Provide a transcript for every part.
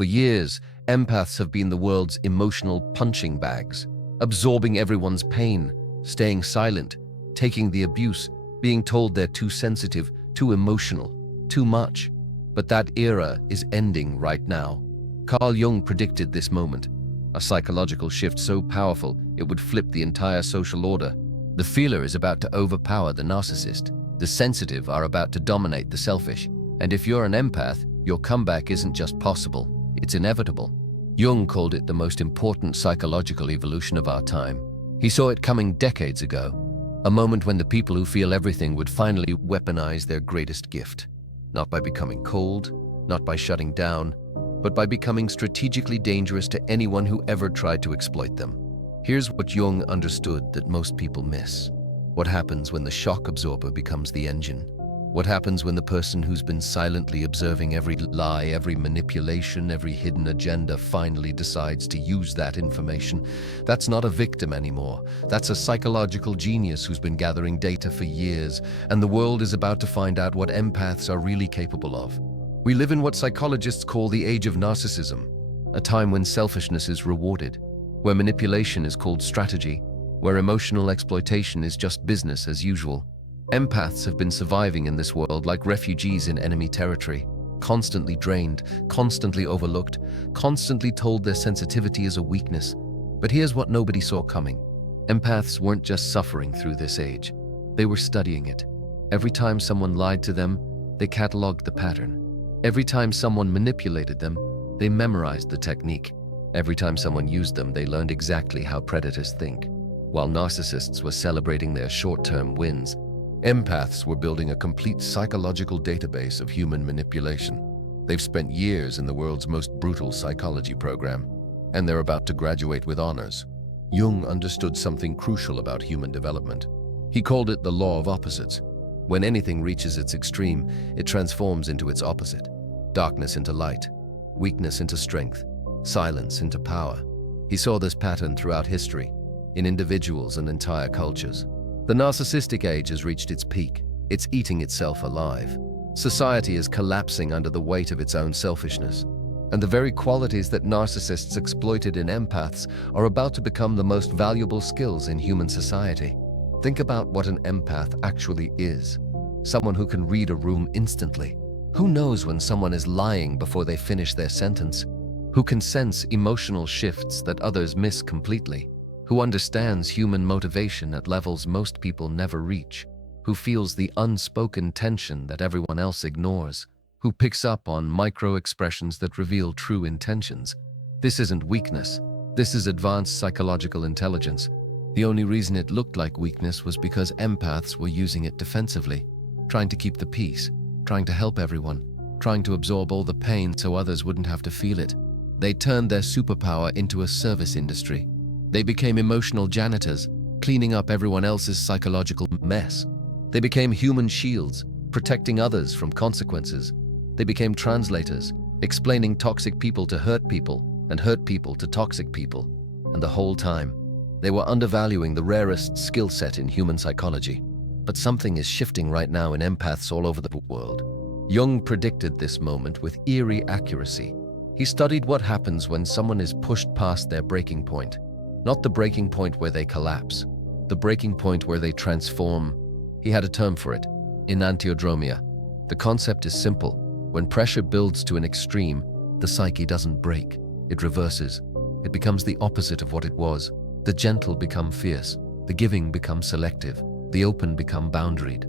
For years, empaths have been the world's emotional punching bags, absorbing everyone's pain, staying silent, taking the abuse, being told they're too sensitive, too emotional, too much. But that era is ending right now. Carl Jung predicted this moment, a psychological shift so powerful it would flip the entire social order. The feeler is about to overpower the narcissist. The sensitive are about to dominate the selfish. And if you're an empath, your comeback isn't just possible, it's inevitable. Jung called it the most important psychological evolution of our time. He saw it coming decades ago, a moment when the people who feel everything would finally weaponize their greatest gift. Not by becoming cold, not by shutting down, but by becoming strategically dangerous to anyone who ever tried to exploit them. Here's what Jung understood that most people miss. What happens when the shock absorber becomes the engine? What happens when the person who's been silently observing every lie, every manipulation, every hidden agenda finally decides to use that information? That's not a victim anymore. That's a psychological genius who's been gathering data for years, and the world is about to find out what empaths are really capable of. We live in what psychologists call the age of narcissism, a time when selfishness is rewarded, where manipulation is called strategy, where emotional exploitation is just business as usual. Empaths have been surviving in this world like refugees in enemy territory, constantly drained, constantly overlooked, constantly told their sensitivity is a weakness. But here's what nobody saw coming. Empaths weren't just suffering through this age. They were studying it. Every time someone lied to them, they cataloged the pattern. Every time someone manipulated them, they memorized the technique. Every time someone used them, they learned exactly how predators think. While narcissists were celebrating their short-term wins, empaths were building a complete psychological database of human manipulation. They've spent years in the world's most brutal psychology program, and they're about to graduate with honors. Jung understood something crucial about human development. He called it the law of opposites. When anything reaches its extreme, it transforms into its opposite. Darkness into light, weakness into strength, silence into power. He saw this pattern throughout history, in individuals and entire cultures. The narcissistic age has reached its peak. It's eating itself alive. Society is collapsing under the weight of its own selfishness. And the very qualities that narcissists exploited in empaths are about to become the most valuable skills in human society. Think about what an empath actually is. Someone who can read a room instantly. Who knows when someone is lying before they finish their sentence? Who can sense emotional shifts that others miss completely? Who understands human motivation at levels most people never reach, who feels the unspoken tension that everyone else ignores, who picks up on micro-expressions that reveal true intentions. This isn't weakness. This is advanced psychological intelligence. The only reason it looked like weakness was because empaths were using it defensively, trying to keep the peace, trying to help everyone, trying to absorb all the pain so others wouldn't have to feel it. They turned their superpower into a service industry. They became emotional janitors, cleaning up everyone else's psychological mess. They became human shields, protecting others from consequences. They became translators, explaining toxic people to hurt people and hurt people to toxic people. And the whole time, they were undervaluing the rarest skill set in human psychology. But something is shifting right now in empaths all over the world. Jung predicted this moment with eerie accuracy. He studied what happens when someone is pushed past their breaking point. Not the breaking point where they collapse, the breaking point where they transform. He had a term for it, enantiodromia. The concept is simple. When pressure builds to an extreme, the psyche doesn't break, it reverses. It becomes the opposite of what it was. The gentle become fierce, the giving become selective, the open become boundaried.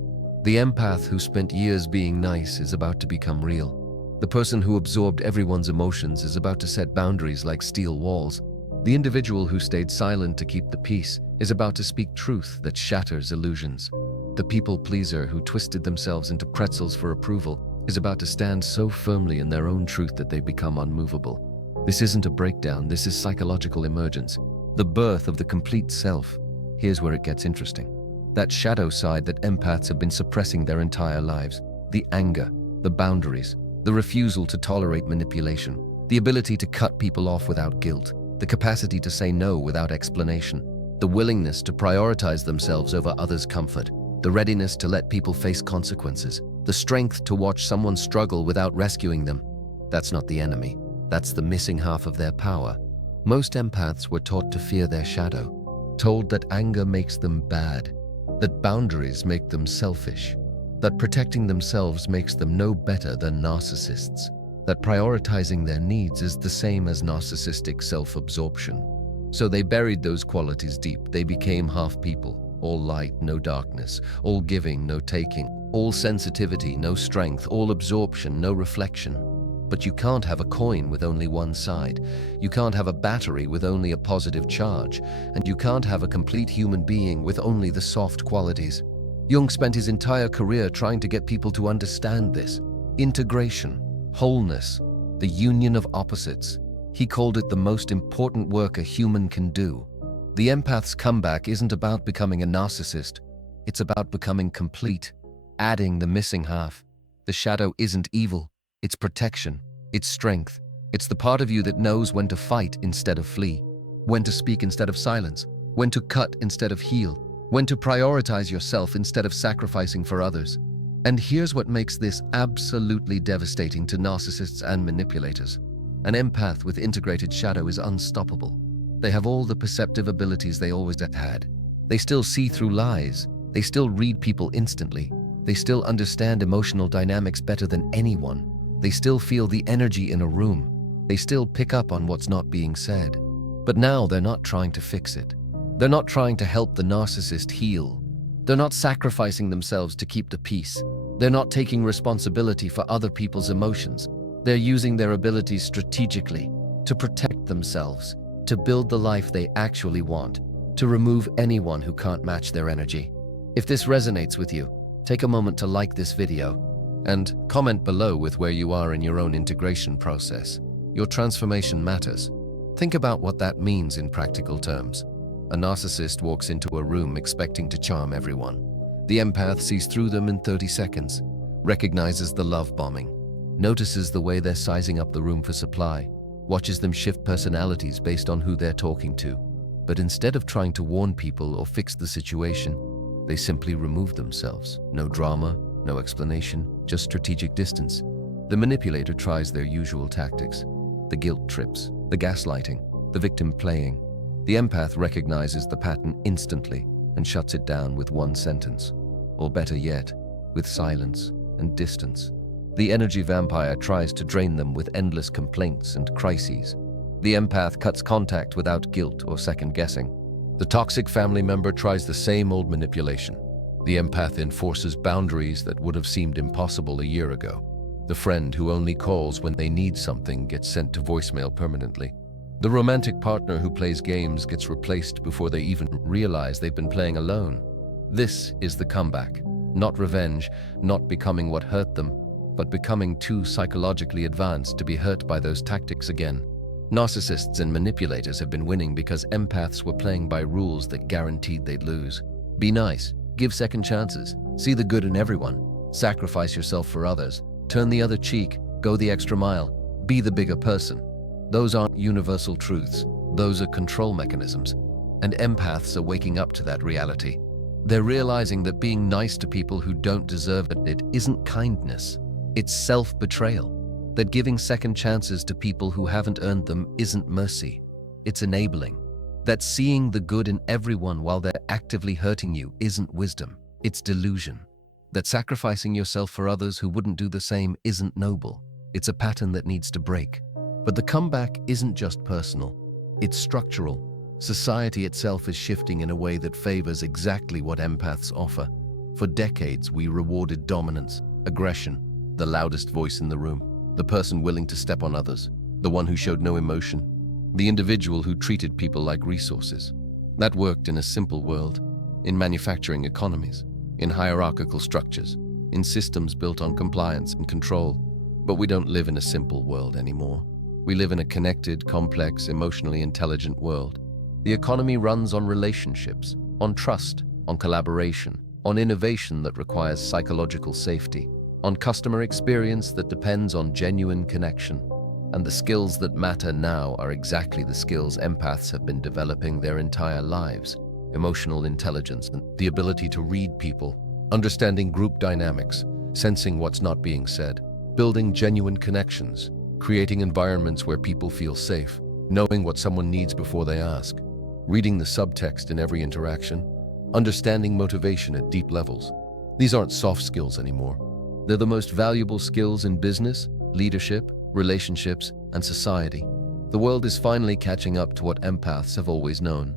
The empath who spent years being nice is about to become real. The person who absorbed everyone's emotions is about to set boundaries like steel walls. The individual who stayed silent to keep the peace is about to speak truth that shatters illusions. The people pleaser who twisted themselves into pretzels for approval is about to stand so firmly in their own truth that they become unmovable. This isn't a breakdown, this is psychological emergence, the birth of the complete self. Here's where it gets interesting. That shadow side that empaths have been suppressing their entire lives, the anger, the boundaries, the refusal to tolerate manipulation, the ability to cut people off without guilt, the capacity to say no without explanation, the willingness to prioritize themselves over others' comfort, the readiness to let people face consequences, the strength to watch someone struggle without rescuing them. That's not the enemy. That's the missing half of their power. Most empaths were taught to fear their shadow, told that anger makes them bad, that boundaries make them selfish, that protecting themselves makes them no better than narcissists, that prioritizing their needs is the same as narcissistic self-absorption. So they buried those qualities deep. They became half people, all light, no darkness, all giving, no taking, all sensitivity, no strength, all absorption, no reflection. But you can't have a coin with only one side. You can't have a battery with only a positive charge. And you can't have a complete human being with only the soft qualities. Jung spent his entire career trying to get people to understand this. Integration, wholeness, the union of opposites. He called it the most important work a human can do. The empath's comeback isn't about becoming a narcissist. It's about becoming complete, adding the missing half. The shadow isn't evil. It's protection. It's strength. It's the part of you that knows when to fight instead of flee, when to speak instead of silence, when to cut instead of heal, when to prioritize yourself instead of sacrificing for others. And here's what makes this absolutely devastating to narcissists and manipulators. An empath with integrated shadow is unstoppable. They have all the perceptive abilities they always had. They still see through lies. They still read people instantly. They still understand emotional dynamics better than anyone. They still feel the energy in a room. They still pick up on what's not being said. But now they're not trying to fix it. They're not trying to help the narcissist heal. They're not sacrificing themselves to keep the peace. They're not taking responsibility for other people's emotions. They're using their abilities strategically to protect themselves, to build the life they actually want, to remove anyone who can't match their energy. If this resonates with you, take a moment to like this video and comment below with where you are in your own integration process. Your transformation matters. Think about what that means in practical terms. A narcissist walks into a room expecting to charm everyone. The empath sees through them in 30 seconds, recognizes the love bombing, notices the way they're sizing up the room for supply, watches them shift personalities based on who they're talking to. But instead of trying to warn people or fix the situation, they simply remove themselves. No drama, no explanation, just strategic distance. The manipulator tries their usual tactics. The guilt trips, the gaslighting, the victim playing. The empath recognizes the pattern instantly and shuts it down with one sentence. Or better yet, with silence and distance. The energy vampire tries to drain them with endless complaints and crises. The empath cuts contact without guilt or second guessing. The toxic family member tries the same old manipulation. The empath enforces boundaries that would have seemed impossible a year ago. The friend who only calls when they need something gets sent to voicemail permanently. The romantic partner who plays games gets replaced before they even realize they've been playing alone. This is the comeback. Not revenge, not becoming what hurt them, but becoming too psychologically advanced to be hurt by those tactics again. Narcissists and manipulators have been winning because empaths were playing by rules that guaranteed they'd lose. Be nice. Give second chances. See the good in everyone. Sacrifice yourself for others. Turn the other cheek. Go the extra mile. Be the bigger person. Those aren't universal truths. Those are control mechanisms. And empaths are waking up to that reality. They're realizing that being nice to people who don't deserve it isn't kindness. It's self-betrayal. That giving second chances to people who haven't earned them isn't mercy. It's enabling. That seeing the good in everyone while they're actively hurting you isn't wisdom, it's delusion. That sacrificing yourself for others who wouldn't do the same isn't noble. It's a pattern that needs to break. But the comeback isn't just personal, it's structural. Society itself is shifting in a way that favors exactly what empaths offer. For decades, we rewarded dominance, aggression, the loudest voice in the room, the person willing to step on others, the one who showed no emotion, the individual who treated people like resources. That worked in a simple world, in manufacturing economies, in hierarchical structures, in systems built on compliance and control. But we don't live in a simple world anymore. We live in a connected, complex, emotionally intelligent world. The economy runs on relationships, on trust, on collaboration, on innovation that requires psychological safety, on customer experience that depends on genuine connection. And the skills that matter now are exactly the skills empaths have been developing their entire lives. Emotional intelligence, and the ability to read people, understanding group dynamics, sensing what's not being said, building genuine connections, creating environments where people feel safe, knowing what someone needs before they ask, reading the subtext in every interaction, understanding motivation at deep levels. These aren't soft skills anymore. They're the most valuable skills in business, leadership, relationships, and society. The world is finally catching up to what empaths have always known.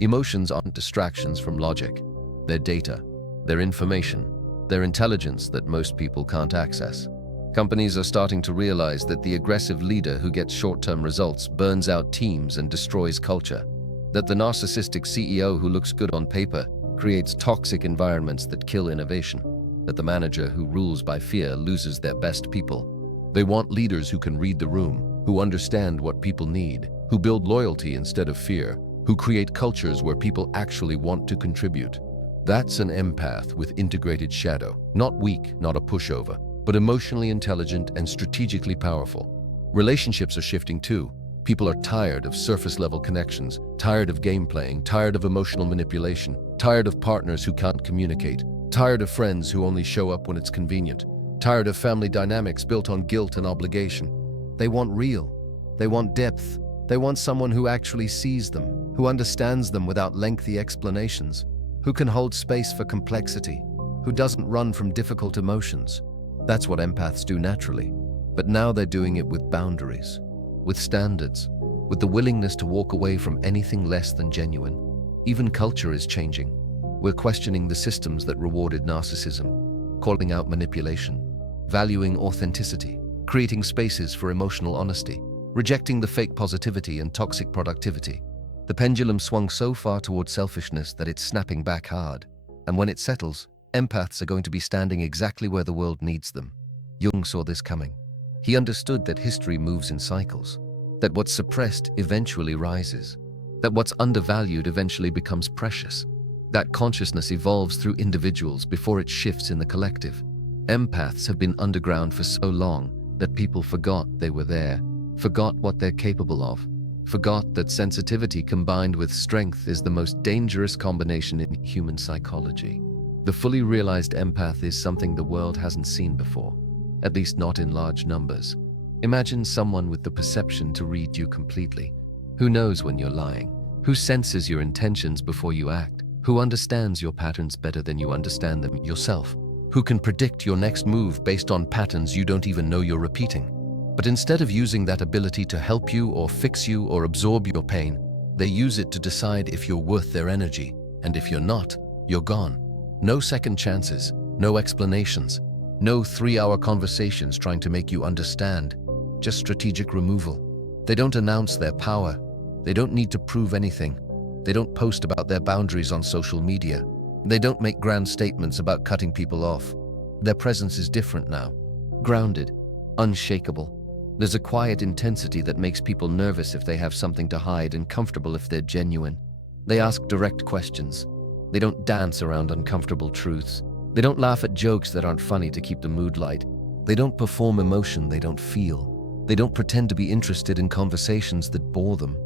Emotions aren't distractions from logic. They're data, they're information, they're intelligence that most people can't access. Companies are starting to realize that the aggressive leader who gets short-term results burns out teams and destroys culture. That the narcissistic CEO who looks good on paper creates toxic environments that kill innovation. That the manager who rules by fear loses their best people. They want leaders who can read the room, who understand what people need, who build loyalty instead of fear, who create cultures where people actually want to contribute. That's an empath with integrated shadow. Not weak, not a pushover, but emotionally intelligent and strategically powerful. Relationships are shifting too. People are tired of surface-level connections, tired of game playing, tired of emotional manipulation, tired of partners who can't communicate, tired of friends who only show up when it's convenient, tired of family dynamics built on guilt and obligation. They want real. They want depth. They want someone who actually sees them, who understands them without lengthy explanations, who can hold space for complexity, who doesn't run from difficult emotions. That's what empaths do naturally. But now they're doing it with boundaries, with standards, with the willingness to walk away from anything less than genuine. Even culture is changing. We're questioning the systems that rewarded narcissism, calling out manipulation, valuing authenticity, creating spaces for emotional honesty, rejecting the fake positivity and toxic productivity. The pendulum swung so far toward selfishness that it's snapping back hard. And when it settles, empaths are going to be standing exactly where the world needs them. Jung saw this coming. He understood that history moves in cycles, that what's suppressed eventually rises, that what's undervalued eventually becomes precious, that consciousness evolves through individuals before it shifts in the collective. Empaths have been underground for so long that people forgot they were there, forgot what they're capable of, forgot that sensitivity combined with strength is the most dangerous combination in human psychology. The fully realized empath is something the world hasn't seen before, at least not in large numbers. Imagine someone with the perception to read you completely, who knows when you're lying, who senses your intentions before you act, who understands your patterns better than you understand them yourself, who can predict your next move based on patterns you don't even know you're repeating. But instead of using that ability to help you or fix you or absorb your pain, they use it to decide if you're worth their energy, and if you're not, you're gone. No second chances, no explanations, no 3-hour conversations trying to make you understand, just strategic removal. They don't announce their power. They don't need to prove anything. They don't post about their boundaries on social media. They don't make grand statements about cutting people off. Their presence is different now, grounded, unshakable. There's a quiet intensity that makes people nervous if they have something to hide and comfortable if they're genuine. They ask direct questions. They don't dance around uncomfortable truths. They don't laugh at jokes that aren't funny to keep the mood light. They don't perform emotion they don't feel. They don't pretend to be interested in conversations that bore them.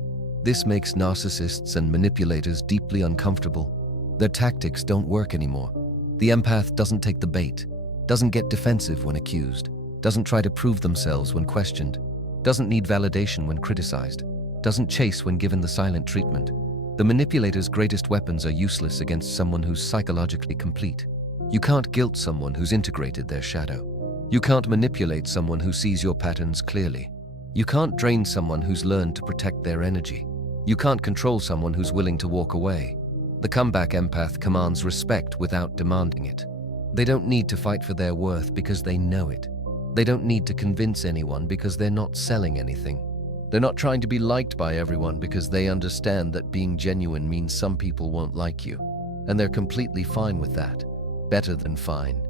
This makes narcissists and manipulators deeply uncomfortable. Their tactics don't work anymore. The empath doesn't take the bait, doesn't get defensive when accused, doesn't try to prove themselves when questioned, doesn't need validation when criticized, doesn't chase when given the silent treatment. The manipulator's greatest weapons are useless against someone who's psychologically complete. You can't guilt someone who's integrated their shadow. You can't manipulate someone who sees your patterns clearly. You can't drain someone who's learned to protect their energy. You can't control someone who's willing to walk away. The comeback empath commands respect without demanding it. They don't need to fight for their worth because they know it. They don't need to convince anyone because they're not selling anything. They're not trying to be liked by everyone because they understand that being genuine means some people won't like you. And they're completely fine with that. Better than fine.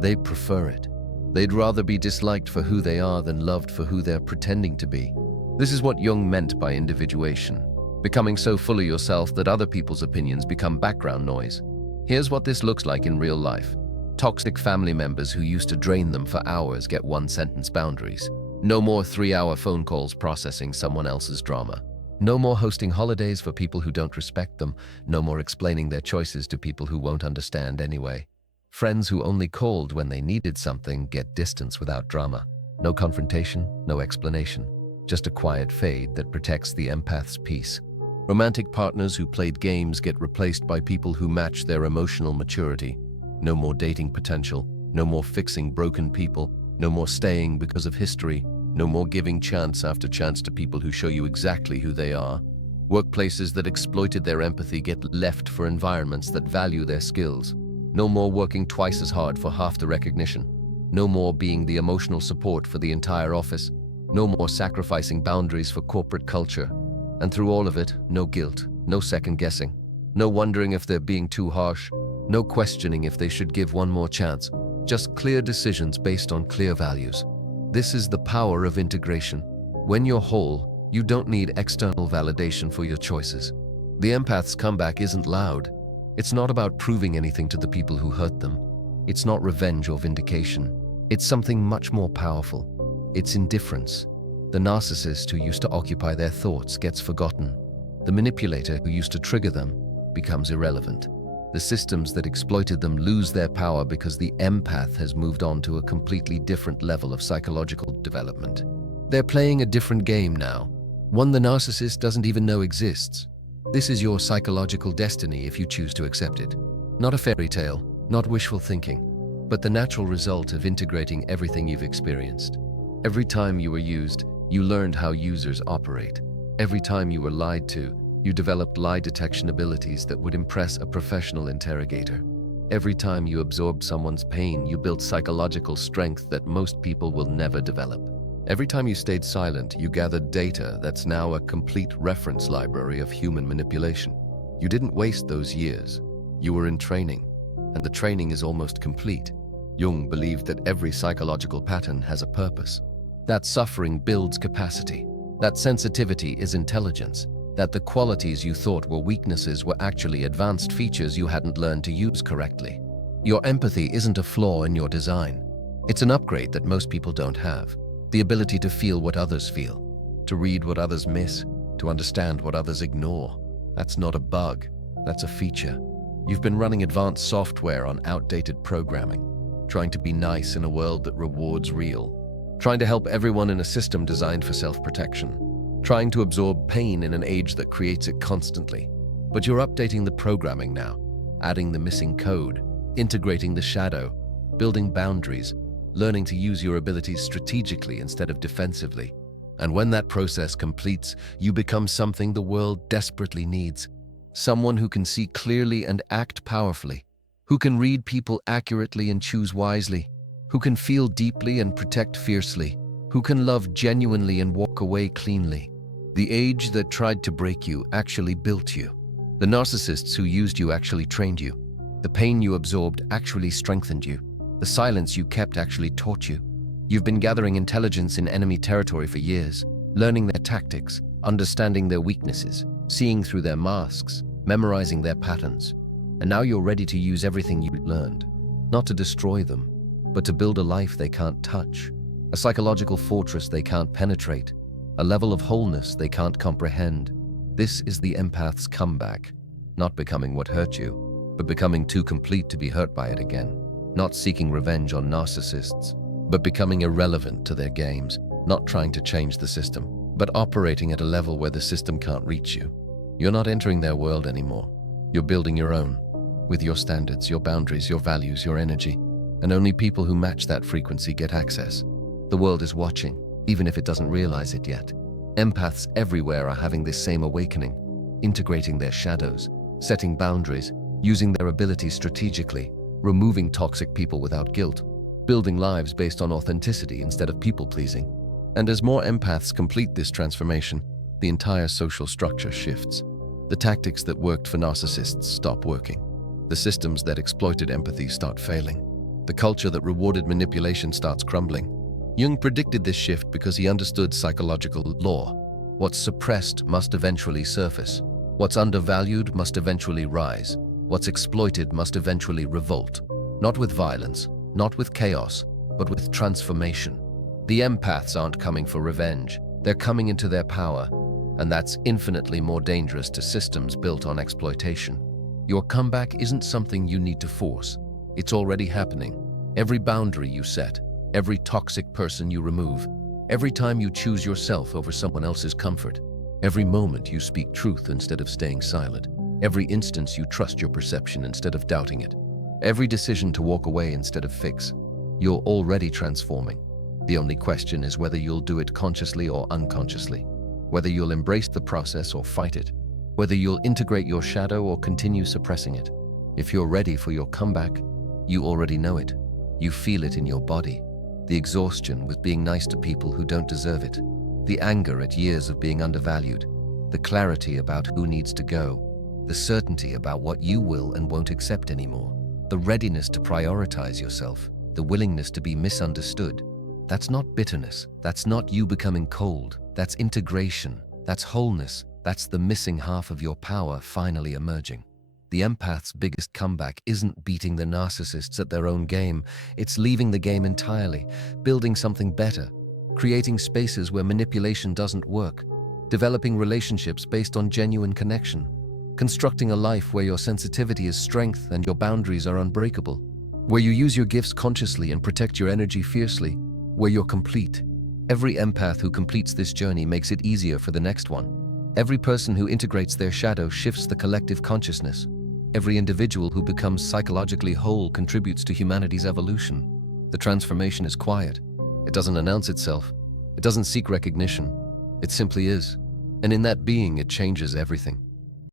They prefer it. They'd rather be disliked for who they are than loved for who they're pretending to be. This is what Jung meant by individuation. Becoming so full of yourself that other people's opinions become background noise. Here's what this looks like in real life. Toxic family members who used to drain them for hours get one-sentence boundaries. No more 3-hour phone calls processing someone else's drama. No more hosting holidays for people who don't respect them. No more explaining their choices to people who won't understand anyway. Friends who only called when they needed something get distance without drama. No confrontation, no explanation. Just a quiet fade that protects the empath's peace. Romantic partners who played games get replaced by people who match their emotional maturity. No more dating potential, no more fixing broken people, no more staying because of history, no more giving chance after chance to people who show you exactly who they are. Workplaces that exploited their empathy get left for environments that value their skills. No more working twice as hard for half the recognition. No more being the emotional support for the entire office. No more sacrificing boundaries for corporate culture. And through all of it, no guilt, no second guessing, no wondering if they're being too harsh, no questioning if they should give one more chance, just clear decisions based on clear values. This is the power of integration. When you're whole, you don't need external validation for your choices. The empath's comeback isn't loud. It's not about proving anything to the people who hurt them. It's not revenge or vindication. It's something much more powerful. It's indifference. The narcissist who used to occupy their thoughts gets forgotten. The manipulator who used to trigger them becomes irrelevant. The systems that exploited them lose their power because the empath has moved on to a completely different level of psychological development. They're playing a different game now, one the narcissist doesn't even know exists. This is your psychological destiny if you choose to accept it. Not a fairy tale, not wishful thinking, but the natural result of integrating everything you've experienced. Every time you were used, you learned how users operate. Every time you were lied to, you developed lie detection abilities that would impress a professional interrogator. Every time you absorbed someone's pain, you built psychological strength that most people will never develop. Every time you stayed silent, you gathered data that's now a complete reference library of human manipulation. You didn't waste those years. You were in training, and the training is almost complete. Jung believed that every psychological pattern has a purpose. That suffering builds capacity. That sensitivity is intelligence. That the qualities you thought were weaknesses were actually advanced features you hadn't learned to use correctly. Your empathy isn't a flaw in your design. It's an upgrade that most people don't have. The ability to feel what others feel, to read what others miss, to understand what others ignore. That's not a bug, that's a feature. You've been running advanced software on outdated programming, trying to be nice in a world that rewards real. Trying to help everyone in a system designed for self-protection. Trying to absorb pain in an age that creates it constantly. But you're updating the programming now, adding the missing code, integrating the shadow, building boundaries, learning to use your abilities strategically instead of defensively. And when that process completes, you become something the world desperately needs. Someone who can see clearly and act powerfully, who can read people accurately and choose wisely, who can feel deeply and protect fiercely, who can love genuinely and walk away cleanly. The age that tried to break you actually built you. The narcissists who used you actually trained you. The pain you absorbed actually strengthened you. The silence you kept actually taught you. You've been gathering intelligence in enemy territory for years, learning their tactics, understanding their weaknesses, seeing through their masks, memorizing their patterns. And now you're ready to use everything you learned, not to destroy them, but to build a life they can't touch, a psychological fortress they can't penetrate, a level of wholeness they can't comprehend. This is the empath's comeback, not becoming what hurt you, but becoming too complete to be hurt by it again. Not seeking revenge on narcissists, but becoming irrelevant to their games, not trying to change the system, but operating at a level where the system can't reach you. You're not entering their world anymore. You're building your own, with your standards, your boundaries, your values, your energy, and only people who match that frequency get access. The world is watching, even if it doesn't realize it yet. Empaths everywhere are having this same awakening, integrating their shadows, setting boundaries, using their abilities strategically, removing toxic people without guilt, building lives based on authenticity instead of people-pleasing. And as more empaths complete this transformation, the entire social structure shifts. The tactics that worked for narcissists stop working. The systems that exploited empathy start failing. The culture that rewarded manipulation starts crumbling. Jung predicted this shift because he understood psychological law. What's suppressed must eventually surface. What's undervalued must eventually rise. What's exploited must eventually revolt. Not with violence, not with chaos, but with transformation. The empaths aren't coming for revenge. They're coming into their power, and that's infinitely more dangerous to systems built on exploitation. Your comeback isn't something you need to force. It's already happening. Every boundary you set, every toxic person you remove, every time you choose yourself over someone else's comfort, every moment you speak truth instead of staying silent, every instance you trust your perception instead of doubting it, every decision to walk away instead of fix, you're already transforming. The only question is whether you'll do it consciously or unconsciously, whether you'll embrace the process or fight it, whether you'll integrate your shadow or continue suppressing it. If you're ready for your comeback, you already know it. You feel it in your body. The exhaustion with being nice to people who don't deserve it, the anger at years of being undervalued, the clarity about who needs to go, the certainty about what you will and won't accept anymore, the readiness to prioritize yourself, the willingness to be misunderstood. That's not bitterness. That's not you becoming cold. That's integration. That's wholeness. That's the missing half of your power finally emerging. The empath's biggest comeback isn't beating the narcissists at their own game. It's leaving the game entirely, building something better, creating spaces where manipulation doesn't work, developing relationships based on genuine connection, constructing a life where your sensitivity is strength and your boundaries are unbreakable, where you use your gifts consciously and protect your energy fiercely, where you're complete. Every empath who completes this journey makes it easier for the next one. Every person who integrates their shadow shifts the collective consciousness. Every individual who becomes psychologically whole contributes to humanity's evolution. The transformation is quiet. It doesn't announce itself. It doesn't seek recognition. It simply is. And in that being, it changes everything.